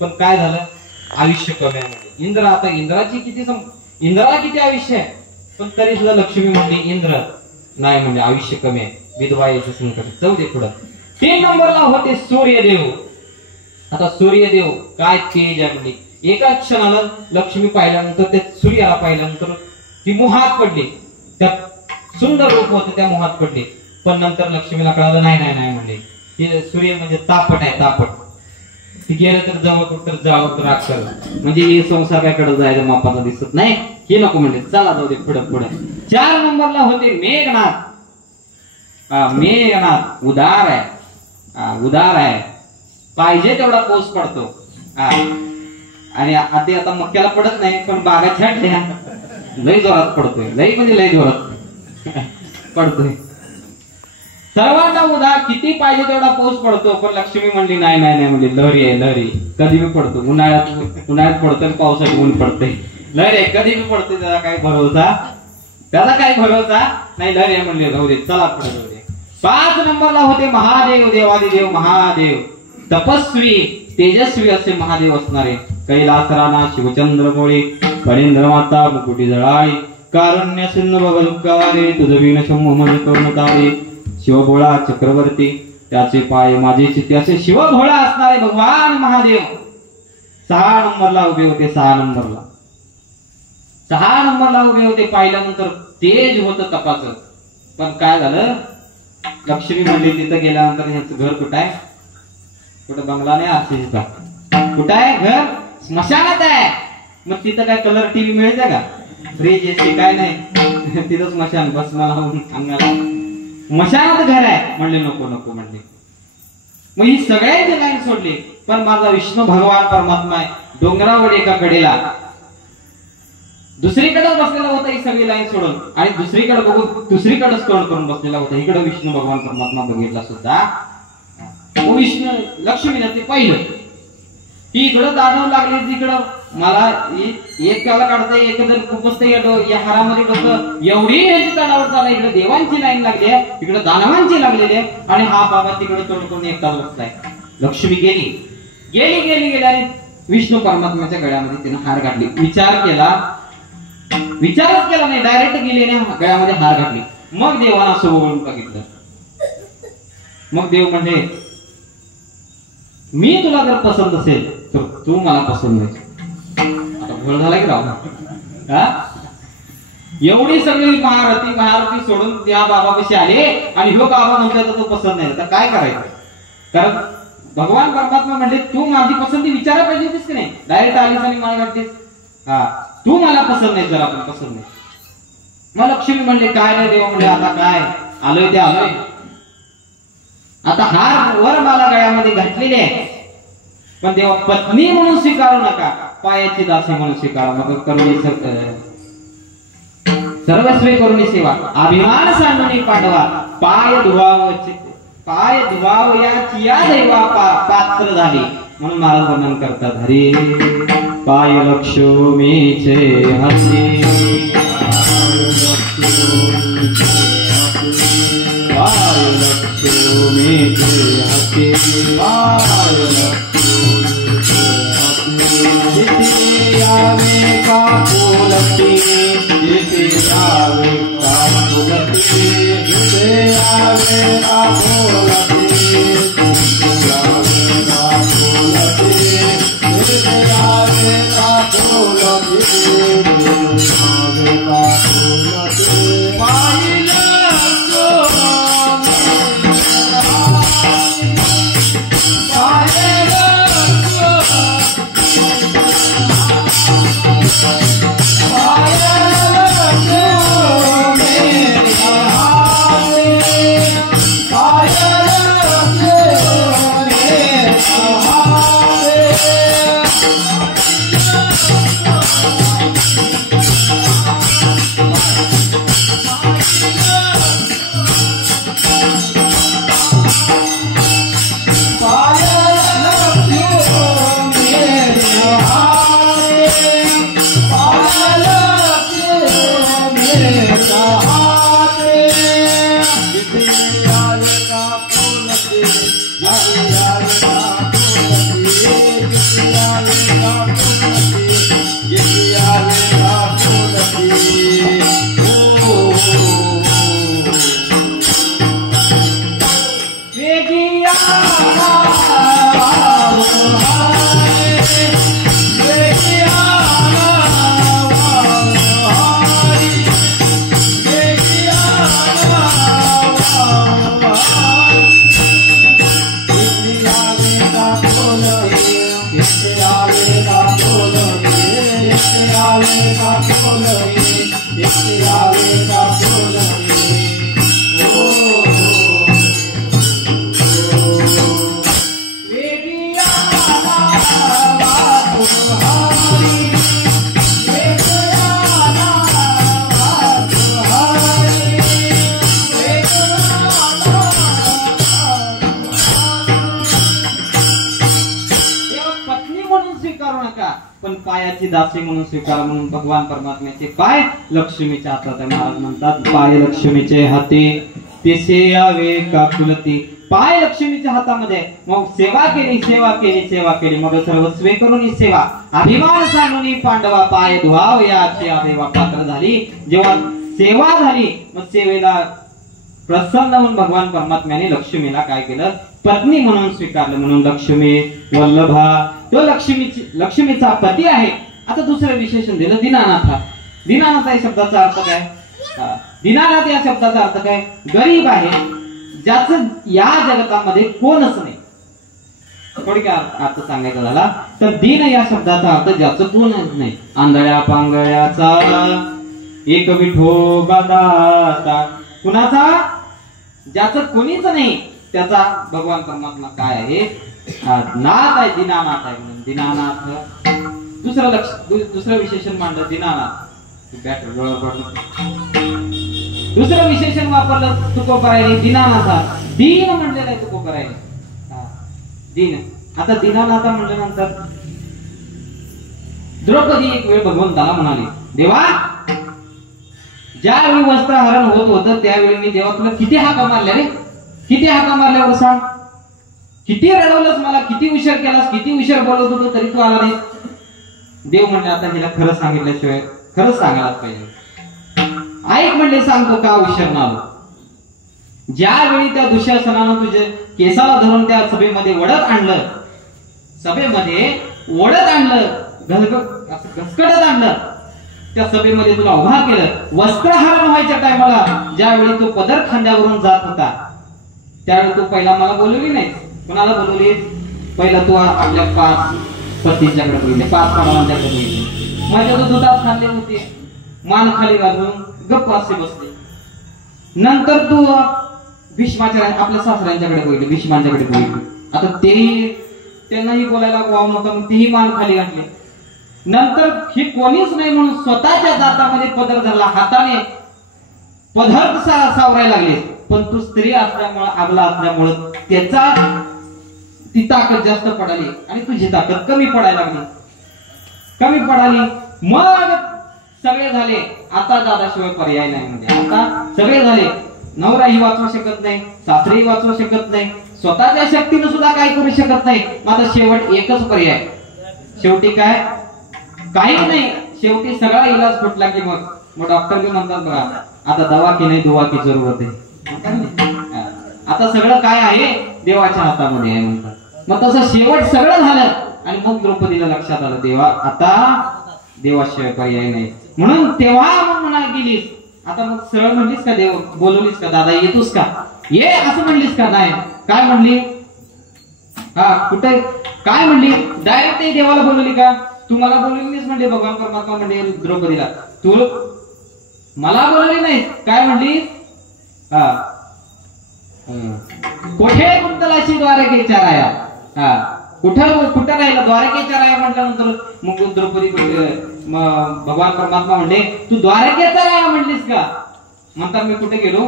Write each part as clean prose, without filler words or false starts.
पण काय झालं, आयुष्य कमी आहे म्हणजे. इंद्र आता इंद्राला किती आयुष्य आहे, पण तरी सुद्धा लक्ष्मी म्हणली इंद्र नाही म्हणजे आयुष्य कमी आहे, विधवा याचं संकट. जाऊ दे पुढं. 3 नंबरला होते सूर्यदेव. आता सूर्यदेव काय तेज आहे म्हणजे. एका क्षणाला लक्ष्मी पाहिल्यानंतर, त्या सूर्याला पाहिल्यानंतर ती मोहात पडली. त्या सुंदर रूप होतं, त्या मोहात पडली. पण नंतर लक्ष्मीला कळालं नाही नाही नाही म्हणले, हे सूर्य म्हणजे तापट आहे, तापट. ती गेलं तर जवळ कुठं जावं तर राग करत म्हणजे हे संसार काय कडे जायचं मापाचा दिसत नाही, हे नको म्हणले, चला जाऊ दे पुढे पुढे. 4 नंबरला होते मेघनाथ. मेघनाथ उदार आहे, उदार आहे, पाहिजे तेवढा पाऊस पडतो. आणि आता मक्याला पडत नाही, पण बागा छाटल्या लई जोरात पडतोय, लई म्हणजे लई जोरात पडतोय. सर्वांना उदार, किती पाहिजे तेवढा पाऊस पडतो. पण लक्ष्मी म्हणली नाही नाही नाही म्हणली, लहरी आहे लहरी, कधी बी पडतो. उन्हाळ्यात पडतोय, पावसाळ्यात ऊन पडते, लहरी आहे कधी बी पडते, त्याचा काय भरोसा, त्याचा काय भरोसा नाही, लहरी आहे म्हणले, जाऊ दे चला पुढे जाऊ दे. 5 नंबरला होते महादेव, देवादिदेव महादेव. तपस्वी तेजस्वी असे महादेव असणारे. कैलास राणा शिवचंद्र मोळे, फणींद्र माता मुकुटी जळाळी, कारुण्य सिंधू भगवंकारे, तुझ विघ्न शंभू मन करुण तारे. शिवभोळा चक्रवर्ती, त्याचे पाय माझे चित्ते, असे शिवभोळा असणारे भगवान महादेव 6 नंबरला उभे होते. 6 नंबरला उभे होते. पाहिल्यानंतर तेज होतं तपाचं. पण काय झालं, लक्ष्मी म्हणली तिथं गेल्यानंतर ह्याचं घर कुठं आहे, कुठं बंगला नाही, आरसीचा कुठं आहे घर, स्मशानात आहे. मग तिथं काय कलर टीव्ही मिळते का, फ्रीज एसी काय नाही, तिथं स्मशान, बस मला अंगाला स्मशानात घर आहे म्हणले, नको नको म्हणले. मग ही सगळ्यांची लाईन सोडली. पण माझा विष्णू भगवान परमात्मा आहे डोंगरावर एका कडेला, दुसरीकडे बसलेला होता ही सगळी लाईन सोडून, आणि दुसरीकडे बघून दुसरीकडेच तोंड करून बसलेला होता. इकडे विष्णू भगवान परमात्मा बघितला सुद्धा. विष्णू लक्ष्मीने ते पाहिलं की इकडं दानव लागले, तिकडं मला एक त्याला काढता, एक जण खूपच या हारामध्ये डोकं, एवढी याची तणावर चालला. इकडे देवांची लाईन लागली आहे, इकडे दानवांची लागलेली आहे, आणि हा बाबा तिकडे तोंड करून एकटाच बसलाय. लक्ष्मी गेली गेली गेली गेली आणि विष्णू परमात्म्याच्या गळ्यामध्ये तिने हार घातली. विचारच केला नाही, डायरेक्ट गेली आणि गळ्यामध्ये हार घातली. मग देवानं असं ओळखून बघितलं. मग देव म्हणजे, मी तुला जर पसंत असेल तर तू मला पसंत नाही. आता भोळ झाला की राव, एवढी सगळी महारथी सोडून त्या बाबापाशी आले, आणि हो बाबा म्हणतोय तर तो पसंत नाही. तर काय करायचं, कारण भगवान परमात्मा म्हणले तू माझी पसंती विचारा पाहिजे होतीस की नाही, डायरेक्ट आलीस आणि मला वाटतेस तू मला पसंत नाही, जरा पण पसंत नाही. मग लक्ष्मी म्हणले काय नाही. देव म्हणले आता काय आलोय ते आलोय, आता हार वर मला गळ्यामध्ये घातलेले आहे, पण देवा पत्नी म्हणून स्वीकारू नका, पायाची दासी म्हणून स्वीकारा. मग करुणी सर्वस्वी करुणी सेवा, अभिमान सांडून पाठवा, पाय धुवाव या दैवा पात्र झाली. म्हणून महाराज वर्णन करतात, हरी पाय लक्ष्मीचे हसी, पाय लक्ष्मीचे हसी, पाय लक्ष्मीचे हसी. यावे का फुलती, जिथे यावे का फुलती, जिथे यावे का फुलती, जिथे यावे का फुलती, जिथे यावे का फुलती, जिथे यावे का फुलती. पाहिलं Yeah. स्वीकारू नका, पण पायाची दासी म्हणून स्वीकारा, म्हणून भगवान परमात्म्याचे पाय लक्ष्मीच्या हातात आहे. महाराज म्हणतात पाय लक्ष्मीचे हाती तेसे यावे काकुलती. पाय लक्ष्मीच्या हातामध्ये. मग सेवा केली सेवा केली सेवा केली, मग सर्वस्वे करून ही सेवा. अभिमान सांगून पांडवा पाय धुवाव याची देवा पात्र झाली. जेव्हा सेवा झाली मग सेवेला प्रसन्न होऊन भगवान परमात्म्याने लक्ष्मीला काय केलं, पत्नी म्हणून स्वीकारलं. म्हणून लक्ष्मी वल्लभा, तो लक्ष्मीचा पती आहे. आता दुसरं विशेषण दिलं दीनानाथ. दीनानाथ या शब्दाचा अर्थ काय? दीनानाथ या शब्दाचा अर्थ काय? गरीब आहे, ज्याचं या जगतामध्ये कोणच नाही. थोडक्यात अर्थ सांगायचा झाला तर दीन या शब्दाचा अर्थ ज्याचं कोणच नाही. आंधळ्या पांगळ्याचा एक विठोबा दाता. कुणाचा? ज्याचं कोणीच नाही त्याचा भगवान परमात्मा काय आहे? नाथ आहे, दीनानाथ आहे. म्हणून दीनानाथ. दुसरं विशेषण मांडलं दीनानाथ. दुसरं विशेषण वापरलं तुकोबरायने दीनानाथा. दीन म्हणलेलं आहे तुकोबरायने. दीन. आता दीनानाथा म्हटल्यानंतर द्रौपदी एक वेळ भगवंताला म्हणाली, देवा ज्यावेळी वस्त्रहरण होत होतं त्यावेळी मी देवा तुला किती हाका मारल्या रे, किती हाका मारल्यावर सांग. किती रडवलंस मला, किती उशीर केलास, किती उशीर बोलत होतो तरी तू आला नाही. देव म्हणले आता हिला खरं सांगितल्याशिवाय खरंच सांगायलाच पाहिजे. ऐक म्हणले सांगतो का उशीर ना आलो. ज्यावेळी त्या दुःशासनानं तुझे केसाला धरून त्या सभेमध्ये वडत आणलं, सभेमध्ये वडत आणलं, घसकटत आणलं, त्या सभेमध्ये तुला उभा केलं. वस्त्रहरण व्हायच्या टायमाला ज्यावेळी तो पदर खांद्यावरून जात होता त्यावेळी तू पहिला मला बोलवली नाही. कोणाला बोलवली? पहिला तू आपल्या 5 पतींच्याकडे बघितले, 5 पांडवांच्याकडे बघितले. माझ्या तो दुधात खाल्ले होते, मान खाली घालून गप्प असे बसले. नंतर तू भीष्माच्या आपल्या सासऱ्यांच्याकडे बघितले, भीष्मांच्याकडे बघितले. आता तेही त्यांनाही बोलायला वाव नव्हता म्हणून तेही मान खाली घातले. नंतर हे कोणीच नाही म्हणून स्वतःच्या दातामध्ये पदर धरला, हाताने पदर सावरायला लागले. पण तू स्त्री असल्यामुळे, आगला असल्यामुळे त्याचा ती ताकद जास्त पडाली आणि तुझी ताकद कमी पडायला लागली, कमी पडाली. मग सगळे झाले. आता दादाशिवाय पर्याय नाही. म्हणजे आता सगळे झाले. नवराही वाचवू शकत नाही, सासरीही वाचवू शकत नाही, स्वतःच्या शक्तीने सुद्धा काय करू शकत नाही. माझा शेवट एकच पर्याय. शेवटी काय? काहीच नाही. शेवटी सगळा इलाज फुटला की मग डॉक्टर बी म्हणतात बघा आता दवा की नाही दुवा की जरूरत आहे. आता सगळं काय आहे देवाच्या हातामध्ये आहे म्हणतात. मग तसं शेवट सगळं झालं आणि मग द्रौपदीला लक्षात आलं देवा आता देवाशिवाय पर्याय नाही. म्हणून तेव्हा मग म्हणा गेलीस. आता मग सरळ म्हणलीस का देव बोलवलीस का दादा येतोस का ये असं म्हणलीस का? नाही. काय म्हणली? कुठे काय म्हणली? डायरेक्ट देवाला बोलवली का? तू मला बोलवलीस म्हणले भगवान परमात्मा म्हणले द्रौपदीला, तू मला बोलवली नाही. काय म्हणली? कोठे कुंतलाची द्वारकेच्या राया. कुठं राहिला? द्वारकेच्या राया म्हटल्यानंतर मग द्रौपदी भगवान परमात्मा म्हणले तू द्वारकेचा राया म्हणलीस का? म्हणतात मी कुठे गेलो?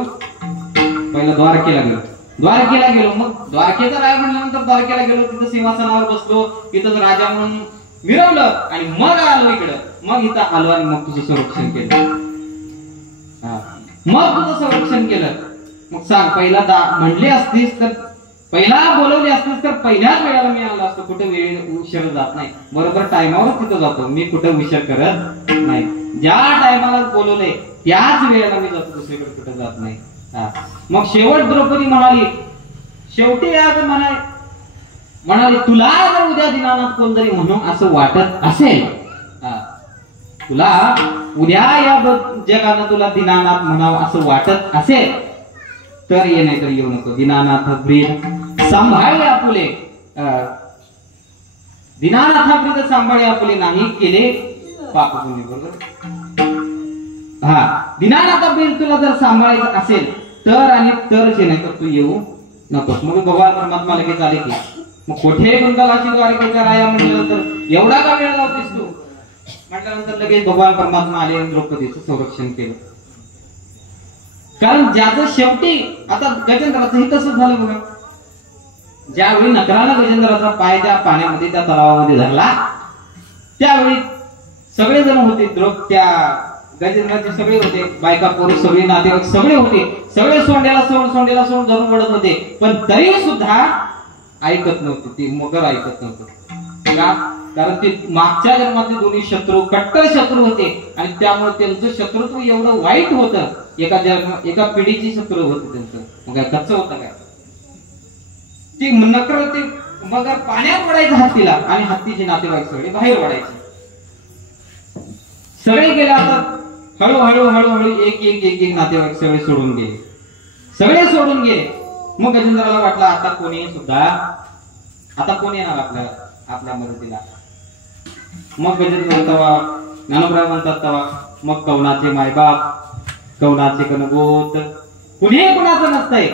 पहिला द्वारकेला गेलो. द्वारकेला गेलो. मग द्वारकेचा राया म्हटल्यानंतर द्वारकेला गेलो, तिथं सिंहासनावर बसलो, तिथंच राजा म्हणून मिरवलं आणि मग आलो इकडं. मग इथं आलो आणि मग तुझं संरक्षण केलं. मग तुझं संरक्षण केलं. मग सांग पहिला म्हणले असतीस तर, पहिला बोलवले असतीस तर पहिल्याच वेळेला मी आलो असतो. कुठे वेळ उशीर जात नाही, बरोबर टायमावर तिथं जातो मी, कुठे उशीर करत नाही. ज्या टायमाला बोलवले त्याच वेळेला मी जातो, दुसरीकडे कुठे जात नाही. मग शेवट द्रौपदी म्हणाली, शेवटी आज म्हणाली तुला जर उद्या दीनानाथ कोणतरी म्हणून असं वाटत असेल, तुला उद्या या जगानं तुला दीनानाथ म्हणावं असं वाटत असेल तर ये, नाही तर येऊ नको. दीनानाथ ब्रीद सांभाळे आपुले, दीनानाथ ब्रीद सांभाळे आपुले नाही केले पाप पुण्य. बरोबर? दीनानाथ ब्रीद तुला जर सांभाळायचं असेल तर आणि तरच ये, नाही तर तू येऊ नकोस. मग भगवान परमात्मा लगेच आले की मग कोठे कुंतलाची द्वारकेचा राया म्हटल्यानंतर एवढा का वेळ लावतेस तू म्हटल्यानंतर लगेच भगवान परमात्मा आले आणि द्रौपदीचं संरक्षण केलं. कारण ज्याचं शेवटी आता गजेंद्राचं हे तसंच झालं बघा. ज्यावेळी नकरानं गजेंद्राचा पाय त्या पाण्यामध्ये त्या तलावामध्ये धरला त्यावेळी सगळेजण होते, त्या गजेंद्राचे सगळे होते, बायका पोरं सगळे, नातेवाईक सगळे होते, सगळे सोंड्याला सोंड धरून वडत होते, पण तरी सुद्धा ऐकत नव्हते. ते मगर ऐकत नव्हतं. का? कारण ते मागच्या जन्मातले दोन्ही शत्रू कट्टर शत्रू होते आणि त्यामुळे त्यांचं शत्रुत्व एवढं वाईट होतं. एका पिढीची शत्रू होते त्यांचं. मग काय कच्चं होतं काय? ती नकर ते मगर पाण्यात वडायचं हत्तीला आणि हत्तीचे नातेवाईक सगळे बाहेर वडायचे. सगळे गेले. आता हळूहळू एक नातेवाईक सगळे सोडून गेले. सगळे सोडून गेले. मग गजेंद्राला वाटलं आता कोण येणार आपल्या मदतीला. मग गजेंद्र तवा ज्ञानोबराय म्हणतात तवा मग कवनाचे मायबाप, कवनाचे कनगोत, कुणीही कुणाचं नसतंय.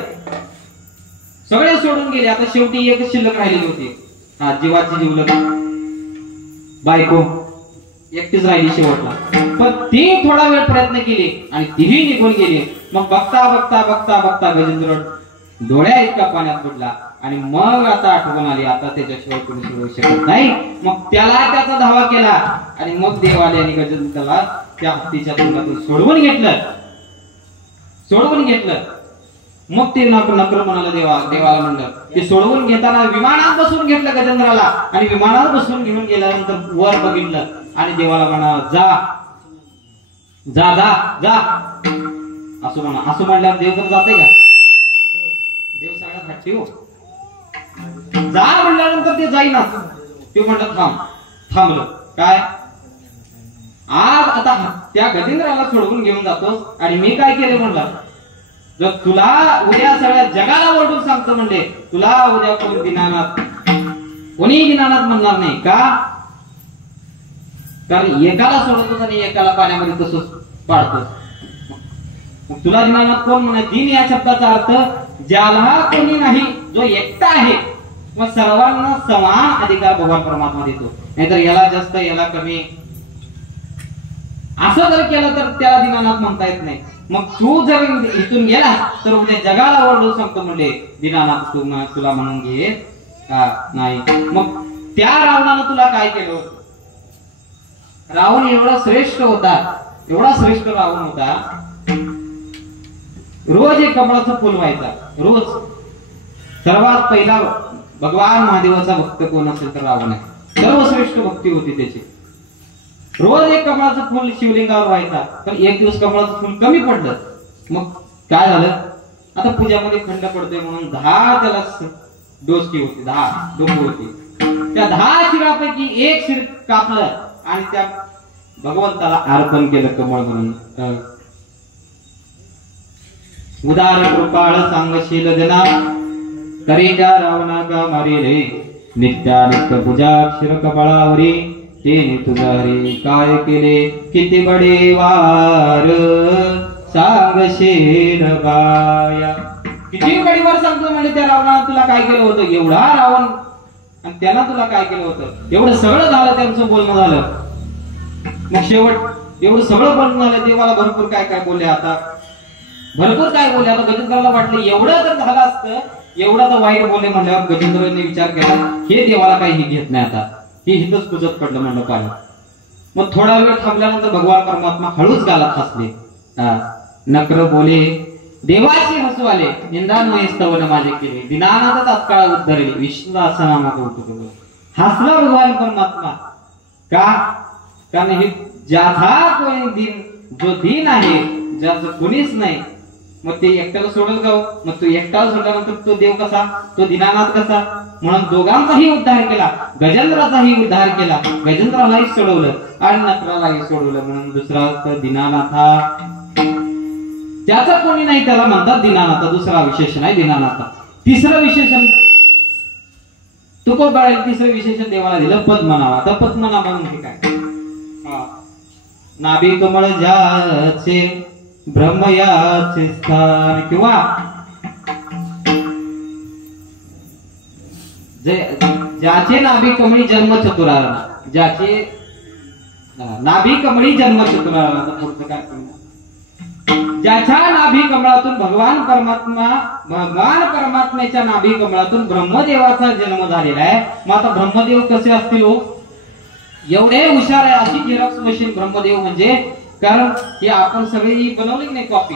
सगळे सोडून गेले. आता शेवटी एक शिल्लक राहिलेली होती. जीवाची जीवलग बायको एकटीच राहिली शेवटला. पण ती थोडा वेळ प्रयत्न केले आणि तीही निघून गेली. मग बघता गजेंद्र डोळ्या इतका पाण्यात बुडला आणि मग आता आठवण आली आता त्याच्याशिवाय कोणी सोडवू शकत नाही. मग त्याला त्याचा धावा केला आणि मग देव आले आणि गजेंद्राला त्या हत्तीच्या तोंडातून सोडवून घेतलं. मग ते नकर म्हणाला देवाला म्हणलं. ते सोडवून घेताना विमानात बसून घेतलं गजेंद्राला आणि विमानात बसून घेऊन गेल्यानंतर वर बघितलं आणि देवाला म्हणा जा जा जा जा असं म्हणा. असं म्हणल्यावर देव तर जाते का? देव सगळ्यात हट्टी हो. जा म्हणल्यानंतर ते जाईना. ते म्हणलं थांबलं. काय आज आता त्या गजेंद्राला सोडवून घेऊन जातोस आणि मी काय केले म्हणलं, जर तुला उद्या सगळ्या जगाला ओरडून सांगतो म्हणले, तुला उद्या कोणी दिनानाथ म्हणणार नाही. का? कारण एकाला सोडतोस आणि एकाला पाण्यामध्ये तसंच पाडतोस. मग तुला दिनानाथ कोण म्हणा? दिन या शब्दाचा अर्थ ज्याला कोणी नाही, जो एकटा आहे. मग सर्वांना समान अधिकार भगवान परमात्मा देतो. नाहीतर याला जास्त याला कमी असं जर केलं तर त्याला दिनानाथ म्हणता येत नाही. मग तू जर इथून गेला तर उद्या जगाला ओरडून सांगतो म्हणले दिनानाथ तुला म्हणून घे नाही. मग त्या रावणानं तुला काय केलं होतं? रावण एवढा श्रेष्ठ रावण होता. रोज एक कमळाचं फुल व्हायचा. रोज. सर्वात पहिला भगवान महादेवाचा भक्त कोण असेल तर रावण आहे. सर्वश्रेष्ठ भक्ती होती त्याची. रोज एक कमळाचं फुल शिवलिंगावर व्हायचा. पण एक दिवस कमळाचं फुल कमी पडलं. मग काय झालं? आता पूजामध्ये खंड पडतोय म्हणून 10 त्याला डोसकी होती. 10 डोकं होती. त्या 10 शिरापैकी एक शिर कापलं आणि त्या भगवंताला अर्पण केलं कमळ म्हणून. उदार कृपाळ सांगशील जना करीजा रावणा का मारी रे नित्यानित्य पूजा क्षीर कपाळावरी तेने तुझा रे काय केले किती बडे वार सांगशील बाया. किती बडीवार सांगतो म्हणजे त्या रावणाला तुला काय केलं होतं? एवढा रावण आणि त्यांना तुला काय केलं होतं? एवढं सगळं झालं त्यांचं बोलणं झालं. मग शेवट एवढं सगळं बोलणं झालं. देवाला भरपूर काय बोलले. आता गजेंद्राला वाटलं एवढं जर झालं असतं, एवढं तर वाईट बोलले म्हणल्यावर गजेंद्राने विचार केला हे देवाला काही घेत नाही. आता हे हिथंच कुजत पडलं म्हणलं पाणी. मग थोडा वेळ थांबल्यानंतर भगवान परमात्मा हळूच गालात हसले. नकर बोले देवाचे हसू आले निंदान्वये स्तवन माझे केले दिनानाथ तात्काळ उद्धरले विश्वासनामा कौतुक. हसला भगवान परमात्मा. का? कारण हे ज्याचा कोणी दिन जो दिन आहे ज्याचं कोणीच नाही मग ते एकट्याला सोडल का? मग तो एकट्याला सोडल्यानंतर तो देव कसा? तो दिनानाथ कसा? म्हणून दोघांचाही उद्धार केला. गजेंद्राचाही उद्धार केला. गजेंद्रालाही सोडवलं आणि नकरालाही सोडवलं. म्हणून दुसरा दिनानाथा ज्याचा कोणी नाही त्याला म्हणतात दिनानाथा. दुसरा विशेषण आहे दिनानाथा. तिसरं विशेषण तुकोबारायला तिसरं विशेषण देवाला दिलं पद्मनाभा. तर पद्मनाभा म्हणजे काय? नाभी कमळ ज्याचे ब्रह्मयाचे स्थान किंवा ज्याचे नाभी कमळी जन्म चतुरारणा. ज्याचे नाभी कमळी जन्म चतुरारणा. पुढचं काय? ज्याच्या नाभी कमळातून भगवान परमात्म्याच्या नाभी कमळातून ब्रह्मदेवाचा जन्म झालेला आहे. मग आता ब्रह्मदेव कसे असतील हो? एवढे हुशार आहे अशी झेरॉक्स मशीन ब्रह्मदेव म्हणजे. कारण की आपण सगळी बनवली नाही कॉपी,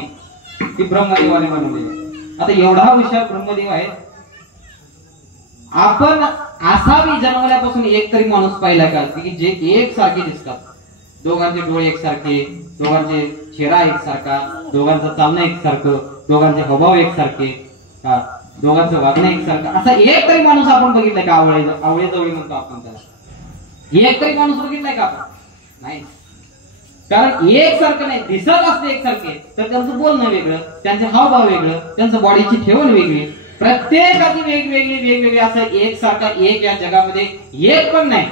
ती ब्रह्मदेवाने बनवली. आता एवढा हुशार ब्रह्मदेव आहे. आपण असावी जन्मल्यापासून एक तरी माणूस पाहिला का की जे एक सारखे दिसतात, दोघांचे डोळे एकसारखे, दोघांचे चेहरा एकसारखा, दोघांचं चालणं एकसारखं, दोघांचे हावभाव एकसारखे, दोघांचं वागणं एकसारखं, असा एक तरी माणूस आपण बघितलाय का? आवळेजवळी म्हणतो आपण त्याला. एक तरी माणूस बघितलाय का आपण? नाही. कारण एकसारखं नाही, दिसत असते एकसारखे तर त्यांचं बोलणं वेगळं, त्यांचे हावभाव वेगळं, त्यांचं बॉडीची ठेवण वेगळी, प्रत्येकाची वेगवेगळी असं एकसारखा एक या जगामध्ये एक पण नाही,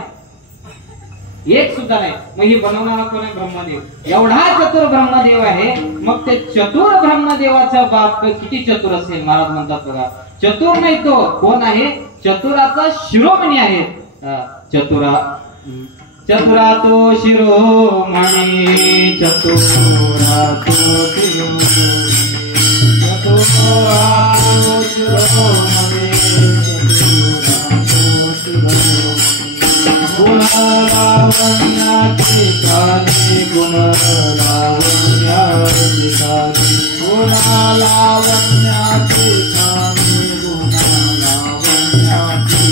एक सुद्धा नाही. मग हे बनवणारा कोण आहे? ब्रह्मदेव. एवढा चतुर ब्रह्मदेव आहे. मग ते चतुर ब्रह्मदेवाचा बाप किती चतुर असेल? महाराज म्हणतात बघा, चतुर नाही तो कोण आहे? चतुराचा शिरोमणी आहे. चतुरा तो शिरोमणी, चतुरा तो शिरोमणी, चतुरा तो शिरोमणी, गुणलावण्याचे कानी, गुणलावण्याचे कानी, गुणलावण्याचे कानी, गुणलावण्याचे कानी.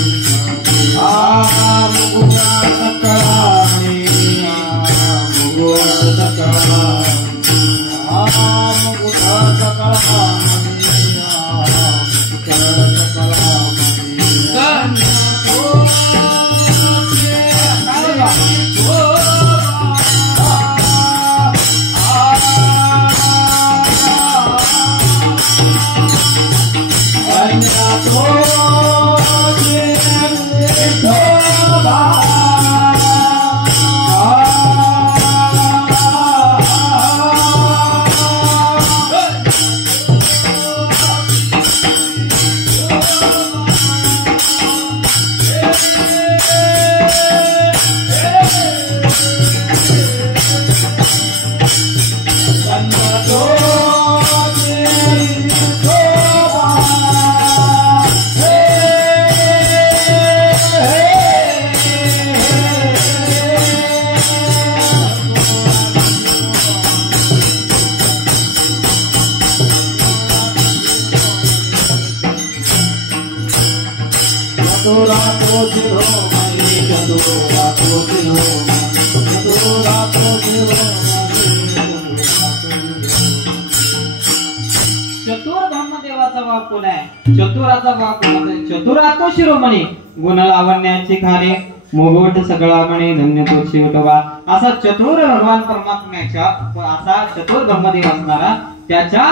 मुगुण चतुरातो शिरोमणी, गुण लावण्याची खाणे, मुगोट सगळा म्हणे, धन्य तो शिवटवा. असा चतुर भगवान परमात्म्याच्या, असा चतुर ब्रह्मदेव असणारा त्याच्या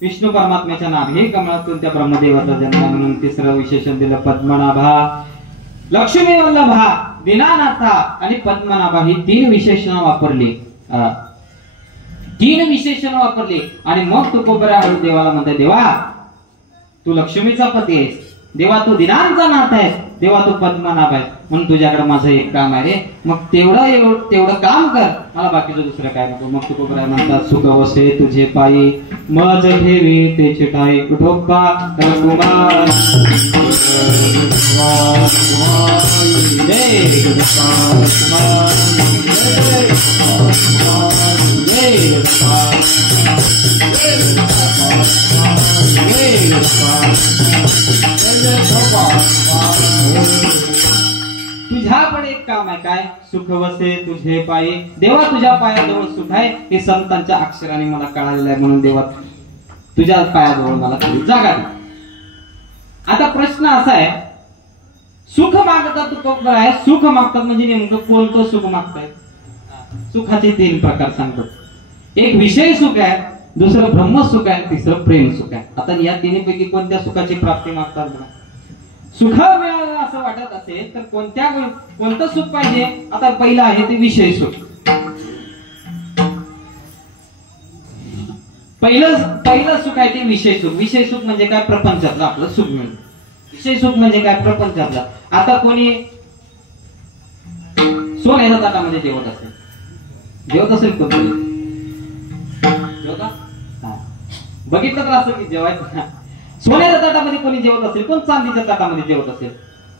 विष्णू परमात्म्याच्या नाभे कमळातून त्या ब्रह्मदेवाचा जन्म म्हणून तिसरं विशेषण दिलं पद्मनाभा. लक्ष्मी वल्लभा, दीनानाथा आणि पद्मनाभा ही तीन विशेषणं वापरली. तीन विशेषणं वापरली आणि मग तू कोपऱ्या हळू देवाला म्हणते, देवा तू लक्ष्मीचा पती आहेस, देवा तू दिनांचा नाथ आहेस, देवा तू पद्मनाभ आहेस, म्हणून तुझ्याकडे माझं एक काम आहे रे, मग तेवढं काम कर, मला बाकीचं दुसरं काय नको. मग तू कोपऱ्या म्हणतात, सुख वसे तुझे पायी, मज ठेवी ते चिटाई, उठोबा कुमार तुझ्याकडे एक काम आहे. काय? सुख वसे तुझे पायी, देवा तुझ्या पायाजवळ सुख आहे, हे संतांच्या अक्षराने मला कळालेलं आहे, म्हणून देवा तुझ्या पायाजवळ मला थोडी जागा दे. आता प्रश्न असा आहे, सुख मागतात तो आहे, सुख मागतात म्हणजे नेमकं कोणतं सुख मागताय? सुखाचे तीन प्रकार सांगतात. एक विषय सुख आहे, दुसरं ब्रह्म सुख आहे, तिसरं प्रेम सुख आहे. आता या तिन्हीपैकी कोणत्या सुखाची प्राप्ती मागतात? सुख मिळालं असं वाटत असेल तर कोणतं सुख पाहिजे? आता पहिलं आहे ते विषय सुख. पहिलं सुख आहे ते विषय सुख. विषय सुख म्हणजे काय? प्रपंचातलं आपलं सुख मिळणं. विषय सुख म्हणजे काय? प्रपंचातलं. आता कोणी सोन्याच्या ताटामध्ये जेवत असेल कोणतरी बघितलं तर असं की जेवायचं. सोन्याच्या ताटामध्ये कोणी जेवत असेल, कोण चांदीच्या ताटामध्ये जेवत असेल.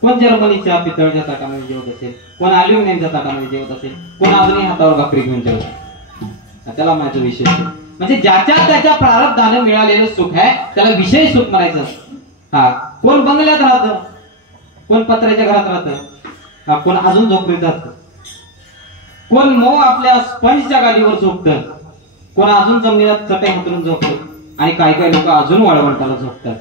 कोण जर्मनीच्या पितळच्या ताटामध्ये जेवत असेल, कोण अल्युमिनियमच्या ताटामध्ये जेवत असेल, कोण अजूनही हातावर भाकरी घेऊन जेवत असेल. त्याला माझं विशेष म्हणजे ज्याच्या त्याच्या प्रारब्धाने मिळालेलं सुख आहे त्याला विषय सुख म्हणायचं. हा, कोण बंगल्यात राहतं, कोण पत्र्याच्या घरात राहतं, कोण अजून झोपडीत राहतं, कोण आपल्या स्पंजच्या गाडीवर झोपतं, कोण अजून जमिनीत चटई हातरून झोपतं आणि काही लोक अजून वाळवंटाला झोपतात.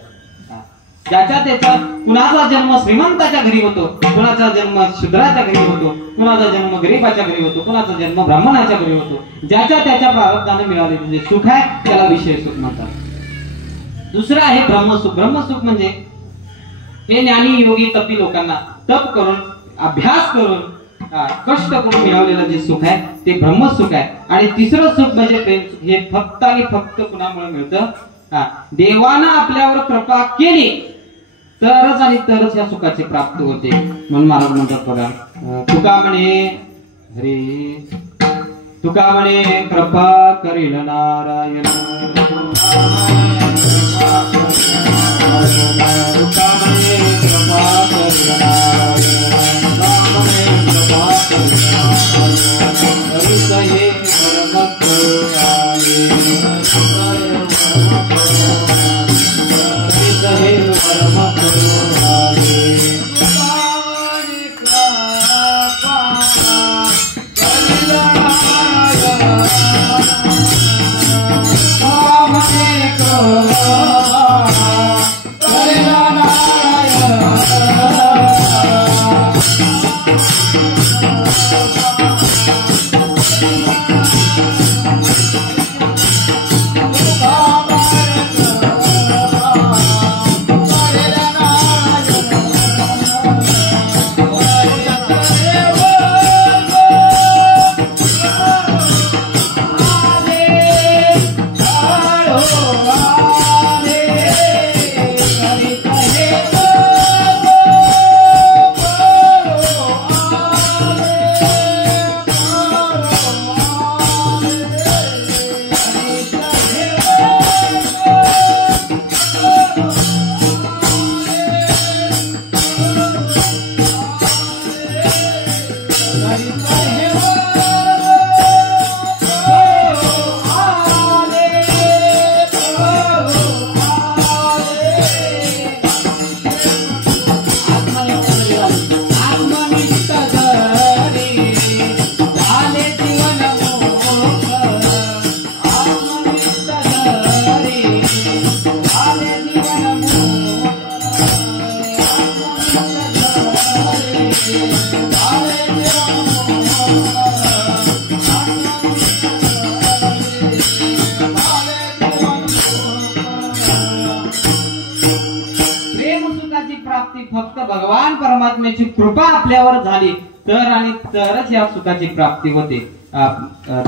ज्याच्या त्याच्या कुणाचा जन्म श्रीमंताच्या घरी होतो, कुणाचा जन्म शूद्राच्या घरी होतो, कुणाचा जन्म गरीबाच्या घरी होतो, कुणाचा जन्म ब्राह्मणाच्या घरी होतो. ज्याच्या त्याच्या प्रारब्धाने मिळालेले जे सुख आहे त्याला विषय सुख म्हणतात. दुसरं आहे ब्रह्मसुख. ब्रह्मसुख म्हणजे हे ज्ञानी योगी तपी लोकांना तप करून अभ्यास करून कष्ट करून मिळवलेलं जे सुख आहे ते ब्रह्मसुख आहे. आणि तिसरं सुख म्हणजे प्रेम सुख. हे फक्त आणि फक्त कुणामुळे मिळतं, देवानं आपल्यावर कृपा केली तरच आणि तरच या सुखाची प्राप्ती होते. म्हणून महाराज म्हणतात बघा, तुका म्हणे हरी, तुका म्हणे कृपा करील नारायण, तुका म्हणे कृपा करील नारायण, फक्त भगवान परमात्म्याची कृपा आपल्यावर झाली तर आणि तरच या सुखाची प्राप्ती होते.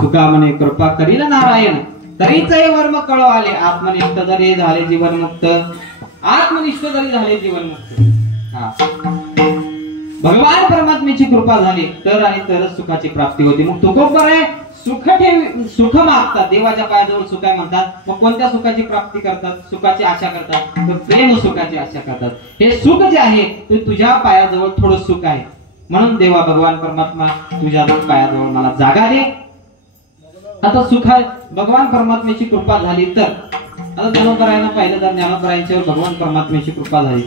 तुका म्हणे कृपा करील नारायण तरीच वर्म कळो आले, आत्मनिष्ठ जरी झाले जीवनमुक्त, आत्मनिष्ठ जरी झाले जीवनमुक्त. भगवान परमात्म्याची कृपा झाली तर आणि तरच सुखाची प्राप्ती होते. मग तुकोबर आहे सुख मागतात, देवाच्या पायाजवळ सुख आहे म्हणतात. मग कोणत्या सुखाची प्राप्ती करतात, सुखाची आशा करतात, तर प्रेम सुखाची आशा करतात. हे सुख जे आहे ते तुझ्या पायाजवळ थोडं सुख आहे म्हणून देवा भगवान परमात्मा तुझ्या पायाजवळ मला जागा दे. आता सुख आहे भगवान परमात्म्याची कृपा झाली तर, आता ज्ञानोबरायांना पाहिलं तर ज्ञानोबरायांच्यावर भगवान परमात्म्याची कृपा झाली.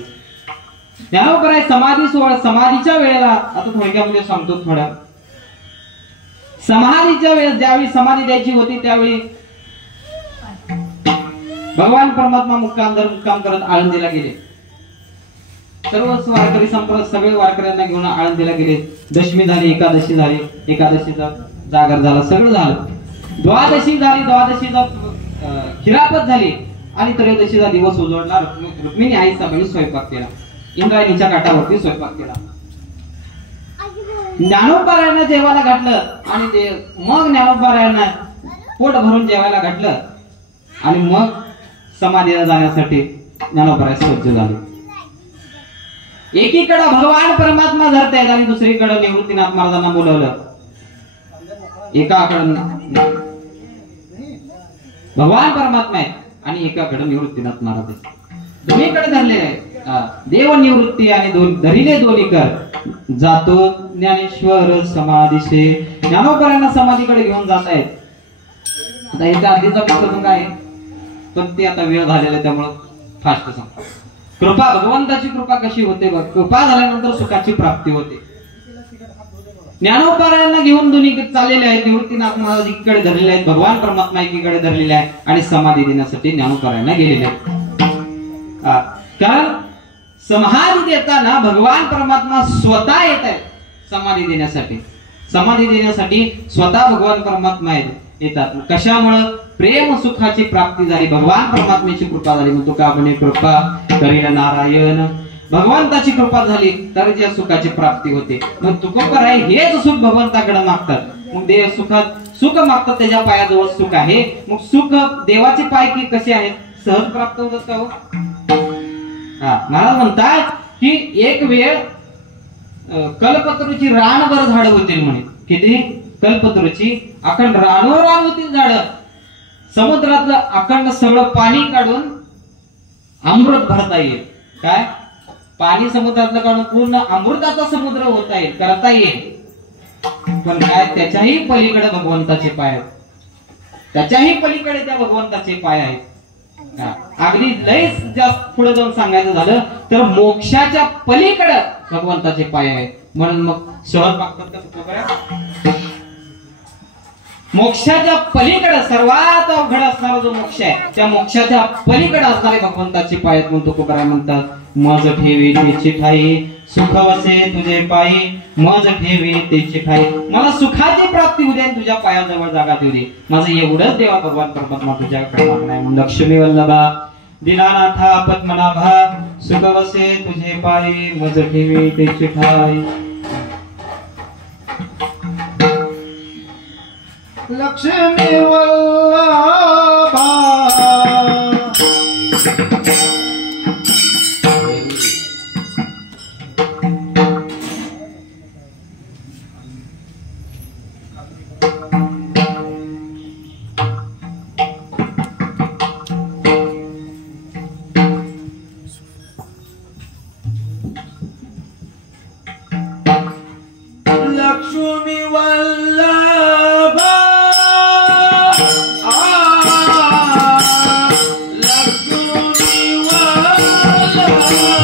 ज्ञानोबराय समाधीच्या वेळेला, आता थोडक्यामध्ये सांगतो थोड्या, समाधीच्या वेळेस ज्यावेळी समाधी द्यायची होती त्यावेळी भगवान परमात्मा मुक्काम करत आळंदीला गेले. सर्व वारकरी संप्रदाय सगळे वारकऱ्यांना घेऊन आळंदीला गेले. दशमी झाली, एकादशी झाली, एकादशीचा जागर झाला, सगळं झालं. द्वादशी झाली, द्वादशीचा खिरापत झाली आणि त्रयोदशीचा दिवस उजळला. रुक्मिणी आईचा बहिणी स्वयंपाक केला, इंद्रायणीच्या काठावरती स्वयंपाक केला. ज्ञानोबरायांना जेवायला घातलं आणि ते मग ज्ञानोबरायांना पोट भरून जेवायला घातलं आणि मग समाधीला जाण्यासाठी ज्ञानोबराय सज्ज झाले. एकीकडे भगवान परमात्मा धरतायत आणि दुसरीकडे निवृत्तीनाथ महाराजांना बोलवलं. एकाकडे भगवान परमात्मा आहे आणि एकाकडे निवृत्तीनाथ महाराज आहे. दोन्हीकडे धरले आहे. देवनिवृत्ती आणि धरिले दोन्ही कर जातो ज्ञानेश्वर समाधीशे. ज्ञानोबरांना समाधीकडे घेऊन जात आहेत. आता याच्या आधीचा पुस्तक काय पण ते आता वेळ झालेला आहे त्यामुळे फास्ट सांगतो. कृपा भगवंताची कृपा कशी होते बघ. कृपा झाल्यानंतर सुखाची प्राप्ती होते. ज्ञानोपारायणांना घेऊन दोन्ही चाललेले आहेत. निवृत्तीनाथ महाराज एकीकडे धरलेले आहेत, भगवान परमात्मा एकीकडे धरलेले आहे आणि समाधी देण्यासाठी ज्ञानोपारायणांना गेलेले आहेत. कारण समाधी देताना भगवान परमात्मा स्वतः येत आहेत समाधी देण्यासाठी. समाधी देण्यासाठी स्वतः भगवान परमात्मा येतात. कशामुळं? प्रेम सुखाची प्राप्ती झाली, भगवान परमात्म्याची कृपा झाली. म्हणतो का म्हणे कृपा करील नारायण. भगवंताची कृपा झाली तर त्या सुखाची प्राप्ती होते. मग तुकोबर आहे हेच सुख भगवंताकडे मागतात. मग देव सुखात सुख मागतात, त्याच्या पायाजवळ सुख आहे. मग सुख देवाचे पाय की कसे आहेत? सहज प्राप्त होतात का हो? महाराज म्हणतात की एक वेळ कल्पतरूची रानभर झाड होतील म्हणे. किती? कल्पतरूची अखंड रानोरान होतील झाड. समुद्रातलं अखंड सगळं पाणी काढून अमृत भरता येईल. काय? पाणी समुद्रातलं काढून पूर्ण अमृताचा समुद्र होता येईल, करता येईल. पण काय? त्याच्याही पलीकडे भगवंताचे पाय आहेत. त्याच्याही पलीकडे त्या भगवंताचे पाय आहेत. अगदी लयच जास्त पुढे जाऊन सांगायचं झालं तर मोक्षाच्या पलीकडे भगवंताचे पाय आहेत. म्हणून मग सहज मागतात. मोक्षाच्या पलीकडे सर्वात अवघड असणारा जो मोक्ष आहे त्या मोक्षाच्या पलीकडे असणारे भगवंताचे पाय आहेत. म्हणतो तुकाराम म्हणतात मज ठेवी तेची ठाई सुख वसे तुझे पायी. मज ठेवी तेची ठाई. मला सुखाची प्राप्ती होऊ दे आणि तुझ्या पायाजवळ जागा देऊ दे. माझं एवढंच देवा भगवान परमात्मा तुझ्याकडे मागणं आहे. लक्ष्मी वल्लभा दीनानाथा पद्मनाभा सुख वसे तुझे पायी. मज ठेवी तेची ठाई. लक्ष्मी वल्लभा लक्ष्मी वल्लभा लक्ष्मी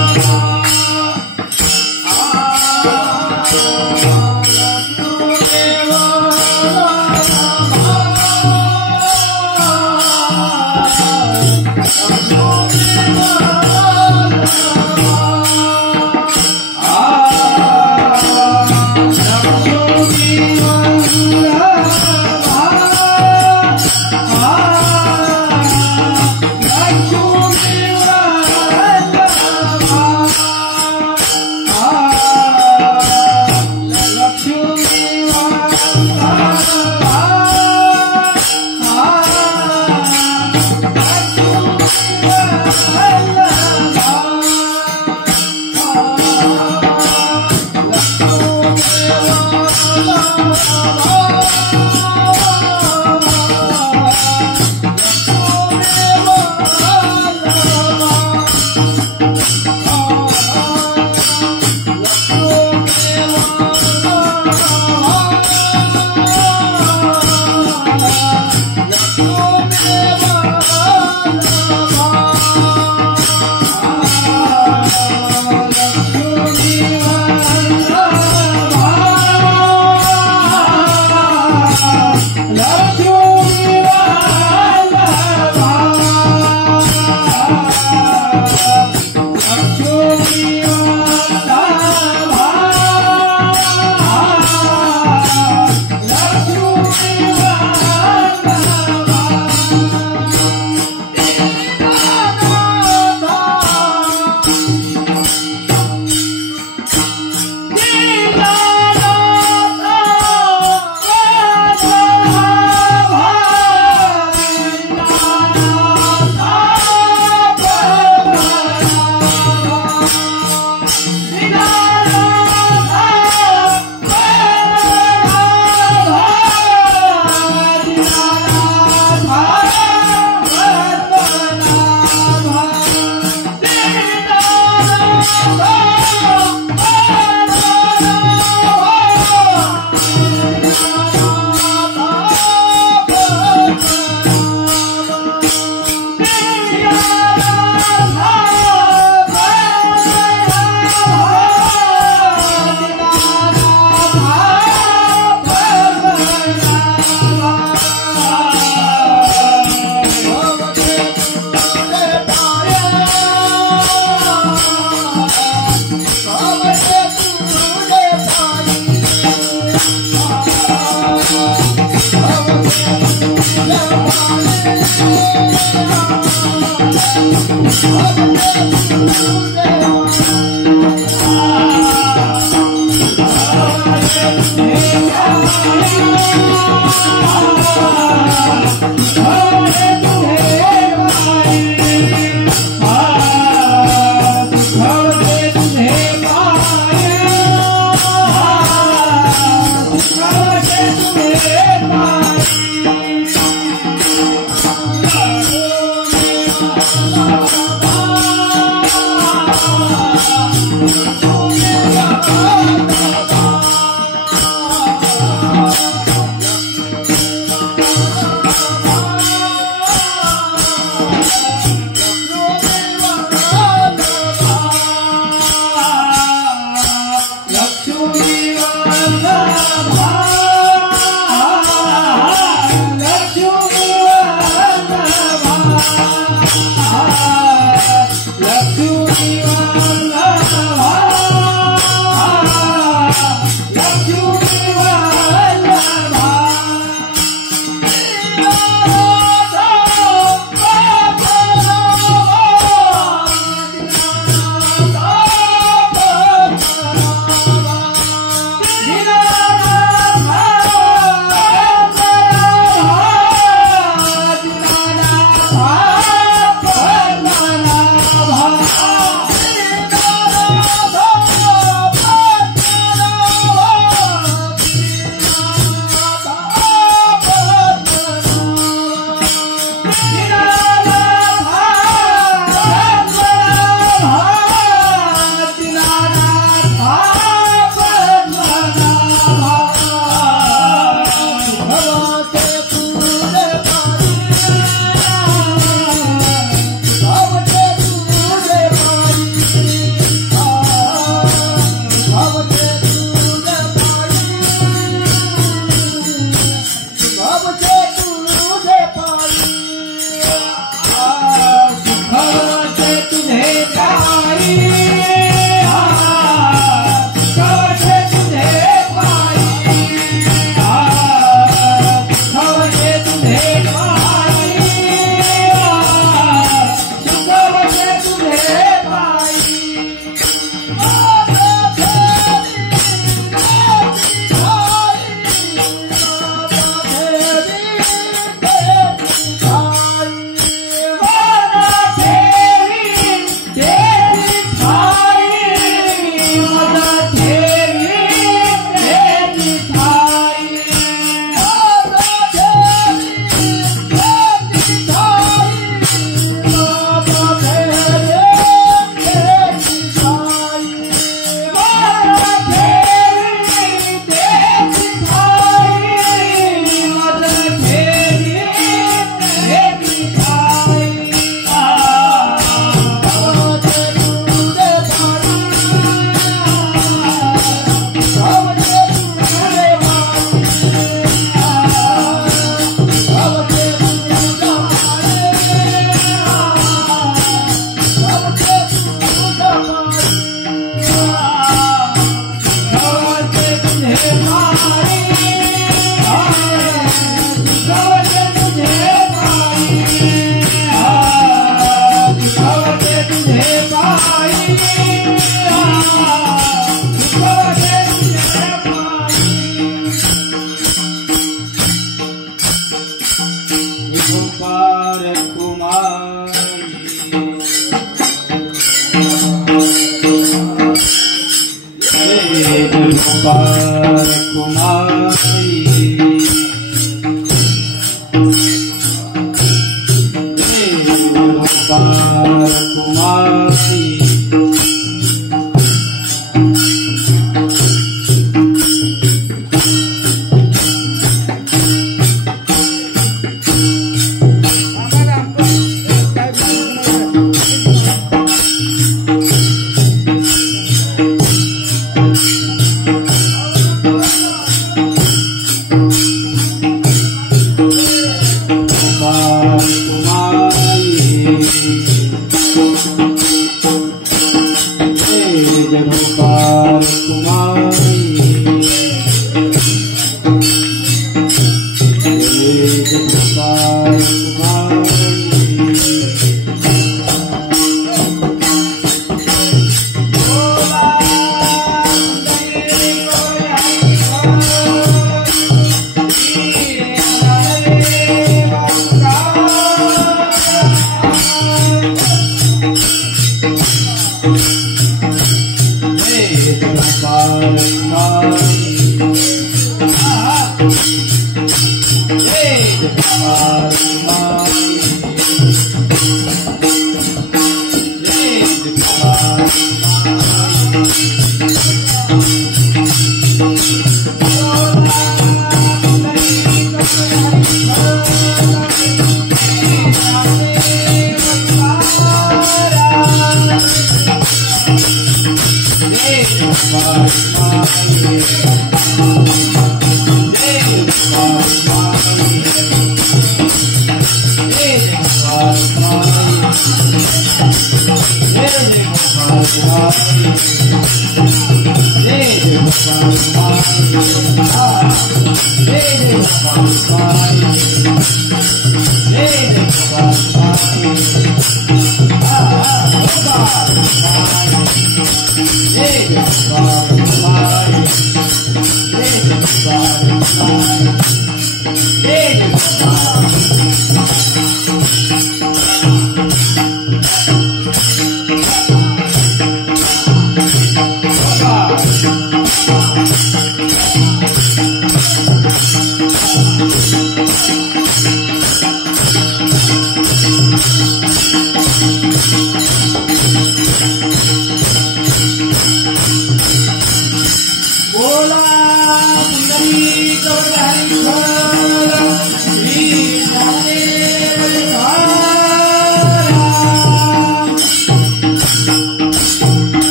Kumar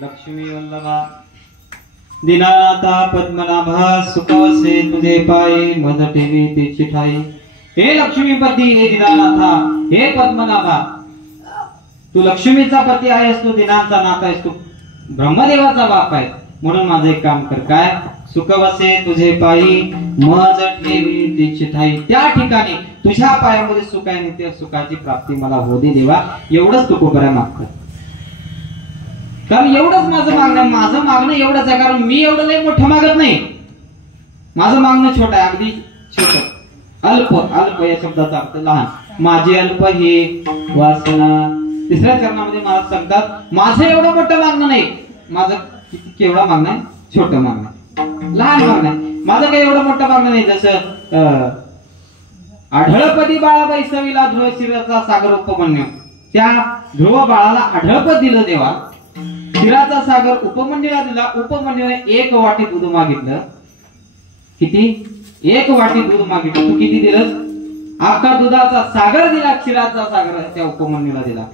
लक्ष्मी वल्लभा दीनानाथा पद्मनाभा सुखवसे तुझे पायी मज ठेवी तिची ठाई। हे लक्ष्मीपती, हे दीनानाथा, हे पद्मनाभा, तू लक्ष्मीचा पती आहेस, तू दीनांचा नाथ आहेस, तू ब्रह्मदेवाचा बाप आहे, म्हणून माझं एक काम कर, काय सुखवसे तुझे पायी मज ठेवी तिची ठाई। त्या ठिकाणी तुझ्या पायामध्ये सुख आहे, त्या सुखाची प्राप्ती मला होऊ दे देवा, एवढंच तू कोपऱ्या मागत। कारण एवढंच माझं मागणं एवढंच आहे, कारण मी एवढं लय मोठं मागत नाही, माझं मागणं छोटं आहे, अगदी छोट, अल्प। अल्प या शब्दाचा अर्थ लहान। माझे अल्प हे वासना। तिसऱ्या चरणामध्ये मला सांगतात माझं एवढं मोठं मागणं नाही, माझं केवढं मागणं आहे, छोटं मागणं आहे, लहान मागणं आहे, माझं काही एवढं मोठं मागणं नाही। जसं आढळपदी बाळाबाई सवीला ध्रुव शिराचा सागर उपमन्यू, त्या ध्रुव बाळाला आढळपद दिलं देवा, क्षीराचा सागर उपमन्यूला दिला, उपमन्यूने 1 वाटी दूध मागितलं, किती? 1 वाटी दूध मागितलं, तू किती दिलंस? अख्खा दुधाचा सागर दिला, क्षीराचा सागर त्या उपमन्यूला दिला।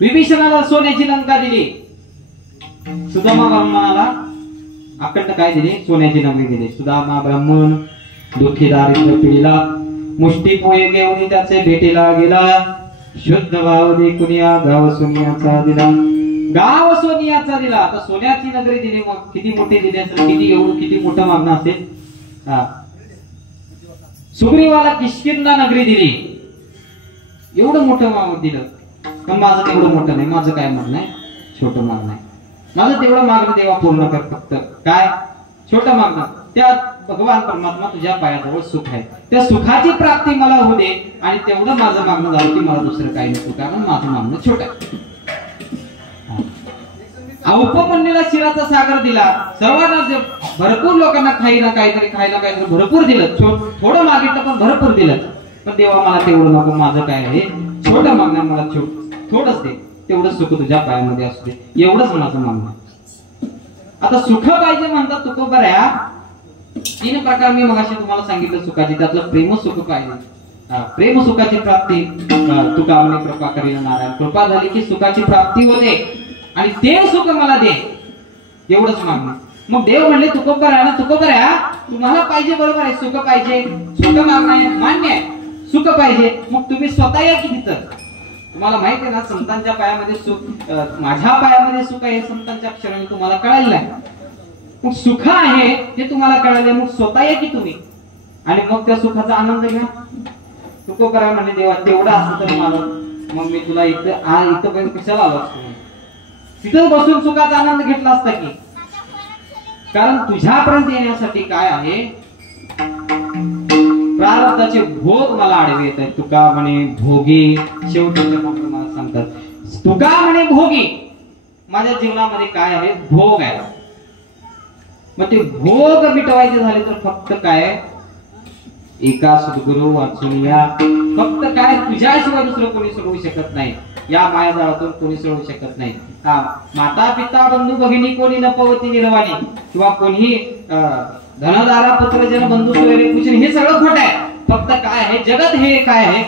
विभीषणाला सोन्याची लंका दिली, सुदामा ब्राह्मणाला अखंड काय दिली? सोन्याची नगरी दिली। सुदामा ब्राह्मण दुःखी दारिद्र्य पिढीला मुष्टी पोहे घेऊन त्याचे भेटीला गेला, शुद्ध भाव दे कुनिया गाव सोनियाचा दिला, गाव सोनियाचा दिला। आता सोन्याची नगरी दिली, मग किती मोठी दिली असेल, किती एवढं किती मोठं मागणं असेल। सुग्रीवाला किष्किंधा नगरी दिली, एवढं मोठं मागणं दिलं, पण माझं तेवढं मोठं नाही, माझं काय मागणं आहे, छोटं मागणं आहे, माझं तेवढं मागणं देवा पूर्ण कर, फक्त काय छोटं मागणं। त्या भगवान परमात्मा तुझ्या पायाजवळ सुख आहे, त्या सुखाची प्राप्ती मला होऊ दे, आणि तेवढं माझं मागणं झालं की मला दुसरं काही नको, कारण माझं मागणं छोटं आहे। उपमन्यूला क्षीराचा सागर दिला, सर्वांना भरपूर लोकांना खायला काहीतरी भरपूर दिलं, थोडं मागितलं पण भरपूर दिलं, पण देवा मला तेवढं नको, माझं काय आहे छोटं मागणं, मला थोडंच दे, तेवढं सुख तुझ्या पायामध्ये असू दे, एवढंच माझं मागणं। आता सुख पाहिजे म्हणतात तुकोबऱ्या, 3 प्रकार मी मगाशी तुम्हाला सांगितलं सुखाची, त्यातलं प्रेम सुख पाहिजे। प्रेम सुखाची प्राप्ती तुका म्हणे कृपा करील नारायण, कृपा झाली की सुखाची प्राप्ती होते, आणि ते सुख मला दे, एवढंच मागणं। मग देव म्हणले तुकोबऱ्या तुम्हाला पाहिजे, बरोबर आहे, सुख पाहिजे, सुख मागणं आहे, मान्य आहे, सुख पाहिजे, मग तुम्ही स्वतः या की तिथं, तुम्हाला माहित आहे ना संतांच्या पायामध्ये सुख, माझ्या पायामध्ये सुख आहे, संतांच्या अक्षराने तुम्हाला कळायला नाही, मग सुख आहे हे तुम्हाला कळाले, मग स्वतः या की तुम्ही, आणि मग त्या सुखाचा आनंद घ्या। तुकोबऱ्या म्हणले देवा तेवढं असतं तर मला, मग मी तुला इथं पण कशाला आलो असतो, तिथं बसून सुखाचा आनंद घेतला असता की, कारण तुझ्यापर्यंत येण्यासाठी काय आहे, प्रारब्धाचे भोग मला आडवे येत आहेत। तुका म्हणे भोगी, शेवटच्या मला सांगतात तुका म्हणे भोगी, माझ्या जीवनामध्ये काय आहे, भोग आहे, मग ते भोग मिटवायचे झाले तर फक्त काय, एका सद्गुरू वाचून या, फक्त काय तुझ्याशिवाय दुसरं कोणी सोडवू शकत नाही, या मायाजाळातून कोणी सोडवू शकत नाही। माता पिता बंधू भगिनी कोणी न पवती निर्वाणी, किंवा कोणी धनदारा पुत्रजन बंधू सोयरे कुछ हे सगळं खोट आहे. फक्त काय आहे जगत हे काय आहे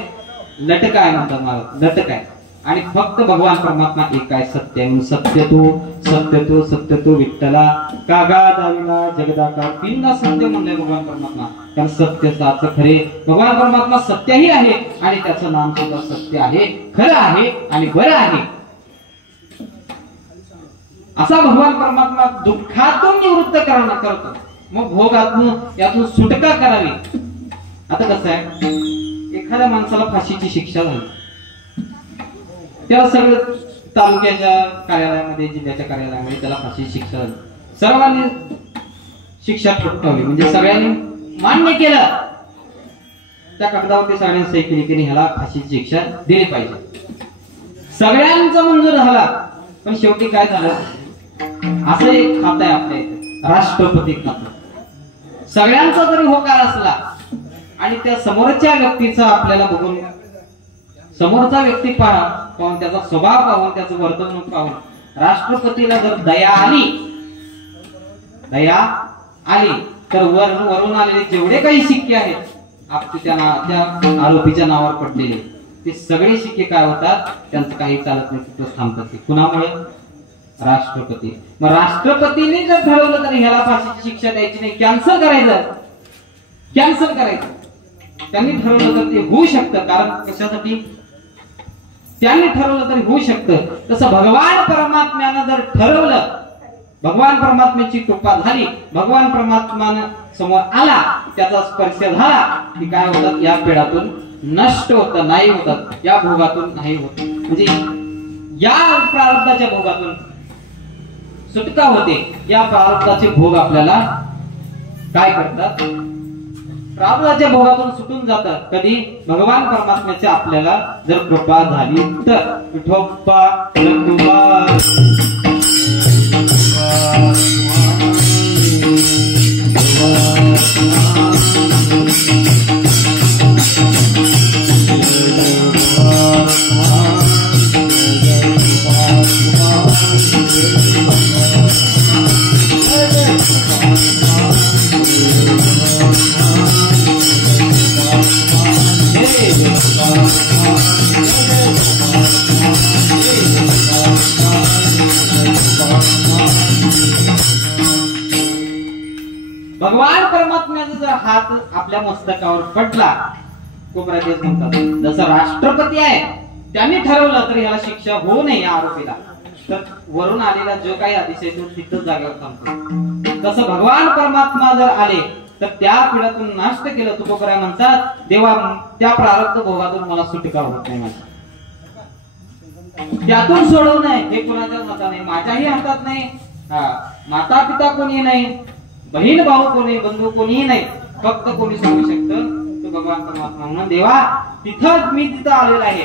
लटक आहे म्हणतात मला, लटक आहे. आणि फक्त भगवान परमात्मा एक आहे सत्य आहे. सत्य तो विठ्ठला कागा दाविला जगदाकार पिंदा सत्य म्हणलंय भगवान परमात्मा. कारण सत्य साच खरे भगवान परमात्मा सत्यही आहे आणि त्याचं नाम सुद्धा सत्य आहे, खरं आहे आणि बरं आहे. असा भगवान परमात्मा दुःखातून निवृत्त करतो. मग भोगातून यातून सुटका करावी. आता कसं आहे एखाद्या माणसाला फाशीची शिक्षा झाली, त्याला सगळं तालुक्याच्या कार्यालयामध्ये जिल्ह्याच्या कार्यालयामध्ये त्याला फाशीची शिक्षा झाली. सर्वांनी शिक्षा ठोठावली म्हणजे सगळ्यांनी मान्य केलं. त्या कागदावरती सगळ्यांनी सही केली की ह्याला फाशीची शिक्षा दिली पाहिजे. सगळ्यांचा मंजूर झाला. पण शेवटी काय झालं असं एक खातं आहे आपल्या इथे राष्ट्रपती खातं. सगळ्यांचा जरी होकार असला आणि त्या समोरच्या व्यक्तीचा आपल्याला बघून समोरचा व्यक्ती पाहून त्याचा स्वभाव पाहून त्याचं वर्तणूक पाहून राष्ट्रपतीला जर दया आली तर वरून आलेले जेवढे काही शिक्के आहेत त्या आरोपीच्या नावावर पडलेले ते सगळे शिक्के काय होतात त्यांचं काही चालत नाही, तिथं थांबतात. कुणामुळे राष्ट्रपती. मग राष्ट्रपतीने जर ठरवलं तर ह्याला फाशीची शिक्षा द्यायची नाही, कॅन्सल करायचं. त्यांनी ठरवलं तर ते होऊ शकतं. कारण कशासाठी त्यांनी ठरवलं तरी होऊ शकतं. तसं भगवान परमात्म्यानं जर ठरवलं, भगवान परमात्म्याची कृपा झाली, भगवान परमात्मानं समोर आला, त्याचा स्पर्श झाला की काय होतात या पिढातून नष्ट होतं, नाही होतात, या भोगातून नाही होत. म्हणजे या प्रारब्धाच्या भोगातून सुटका होते. या प्रारब्धाचे भोग आपल्याला काय करतात प्रारब्धाच्या भोगातून सुटून जातात. कधी भगवान परमात्म्याची आपल्याला जर कृपा झाली तर. विठोबा भगवान परमात्म्याचा जर हात आपल्या मस्तकावर पडला, कोपऱ्यात तेच म्हणतात जसं राष्ट्रपती आहे त्यांनी ठरवलं तर याला शिक्षा होऊ नये या आरोपीला, तर वरून आलेला जो काही आदेश आहे तो तिथंच जागेवर थांबतो. तसं भगवान परमात्मा जर आले तर त्या पिढ्यातून नष्ट केलं. तुकोबराय म्हणतात देवा त्या प्रारब्ध भोगातून मला सुटका होत नाही, माझ्या त्यातून सोडवू नये हे कुणाच्याच हातात नाही, माझ्याही हातात नाही. माता पिता कोणी नाही, बहीण भाऊ कोणी, बंधू कोणीही नाही, फक्त कोणी सांगू शकतं तो भगवान परमात्मा. म्हणून देवा तिथं मी तिथं आलेला आहे.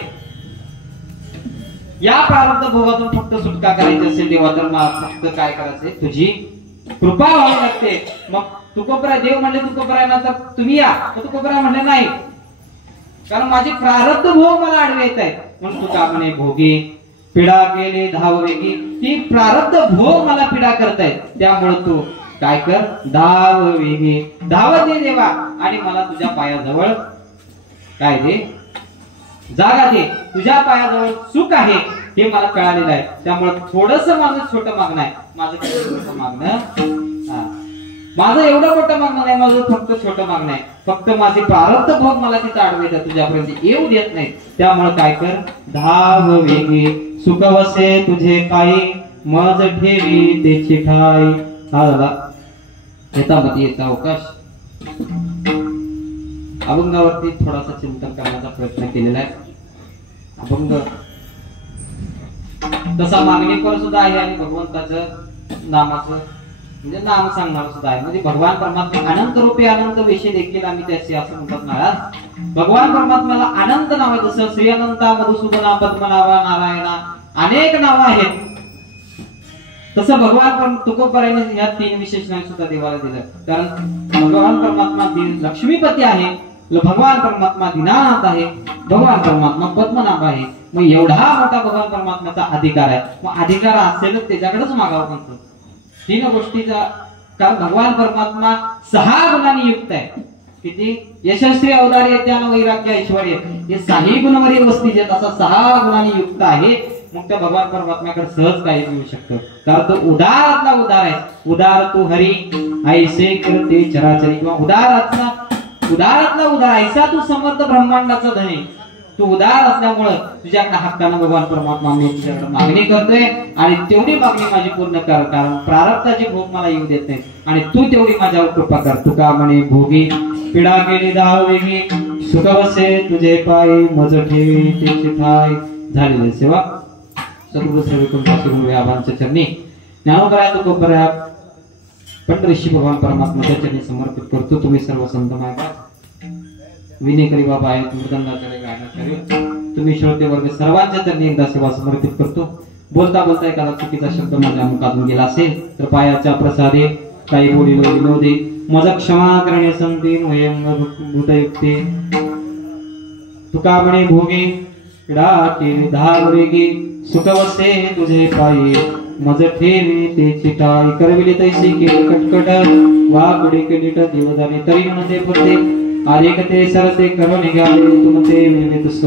या प्रारब्ध भोगातून फक्त सुटका करायची असेल देवा तर मला फक्त काय करायचंय तुझी कृपा व्हावी लागते. मग तुकोबराय देव म्हणले तुकोबराय ना तर तुम्ही या, तुकोबराय म्हणले नाही कारण माझी प्रारब्ध भोग मला आडवे येत आहे. म्हणून तुका म्हणे भोगी पिढा गेले धाव वेगी, ती प्रारब्ध भोग मला पिढा करतायत, त्यामुळे तू काय कर धाव वेगी, धाव दे देवा आणि मला तुझ्या पायाजवळ काय दे जागा दे. तुझ्या पायाजवळ सुख आहे हे मला कळालेलं आहे. त्यामुळे थोडस माझं छोटं मागणं आहे, माझं छोटं मागणं, माझं एवढं मोठं मागणं नाही, माझं फक्त छोटं मागणं आहे. फक्त माझे प्रारब्ध भोग मला तिथं अडवत तुझ्यापर्यंत येऊ देत नाही. त्यामुळे काय कर धाव वेगी, सुख वसे तुझे पायी, मज ठेवी त्याची ठाई. हा दादा येता अवकाश. अभंगावरती थोडासा चिंतन करण्याचा प्रयत्न केलेला आहे. अभंग तसा मागणीपर सुद्धा आहे आणि भगवंताचं नामाचं म्हणजे नाम सांगणार सुद्धा आहे. म्हणजे भगवान परमात्मा अनंत रूपी अनंत विषय देखील आम्ही त्याची असं म्हणतात महाराज. भगवान परमात्म्याला अनंत नाव आहे, जसं श्री अनंता, मधुसूदना, पद्मनाभा, नारायणा अनेक नावं आहेत. तसं भगवान तुकोबरायने ह्या 3 विशेष नाव सुद्धा देवाला दिलं. कारण भगवान परमात्मा लक्ष्मीपती आहे, भगवान परमात्मा दीनानाथ आहे, भगवान परमात्मा पद्मनाभ आहे. मग एवढा मोठा भगवान परमात्म्याचा अधिकार आहे. मग अधिकार असेलच त्याच्याकडेच मागावं म्हणतो. 3 गोष्टीचा कारण भगवान परमात्मा 6 गुणांनी युक्त आहे. किती? यशस्वी, औदार्य, ज्ञान, वैराग्य, ऐश्वर्य हे 6 गुणवरी वस्ती जे असा 6 गुणांनी युक्त आहे. मग त्या भगवान परमात्म्याकडे सहज काही मिळू शकतं. कारण तो उदारातला उदार आहे. उदार तू हरी ऐसे करते चराचरी, किंवा उदारातला उदार ऐसा तू समर्थ ब्रह्मांडाचा धनी. तू उदार असल्यामुळं तुझ्याकडे हक्कानं भगवान परमात्मा मी तुझ्याकडे मागणी करतोय आणि तेवढी मागणी माझी पूर्ण कर. कारण प्रारब्धाची भोग मला येऊ देत नाही आणि तू तेवढी माझ्यावर कृपा कर. तुका म्हणे भोगी पिडा गेली दाव वेगी, सुख बसे तुझे पायी मज ठेवी तेची ठाई. झालेली सेवा सर्व सेवेकून आबांच्या चरणी ज्ञानोपराया तुकोपराया पंढरीशी भगवान परमात्म्याच्या चरणी समर्पित करतो. तुम्ही सर्व संत मायबा विनय करी बाबा आहेत मृदंगाकडे गायनाकडे तुम्ही श्रोते वर्ग सर्वांच्या चरणी एकदा सेवा समर्पित करतो. बोलता बोलता एखादा चुकीचा शब्द माझ्या मुखातून गेला असेल तर पायाच्या प्रसादे काही बोलिलो विनोदे माझा क्षमा करणे संतीन भूतयुक्ते. तुका म्हणे भोगे पिडा केली धार वेगी, सुख वसे तुझे पायी मज ठेवी तेची टाळी. करविले तैसे केले कटकट वाघुडे केली देव झाले तरी म्हणते फुटते. आले ते सरते करो निघाले तुमचे विवे तुस.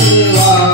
Shiva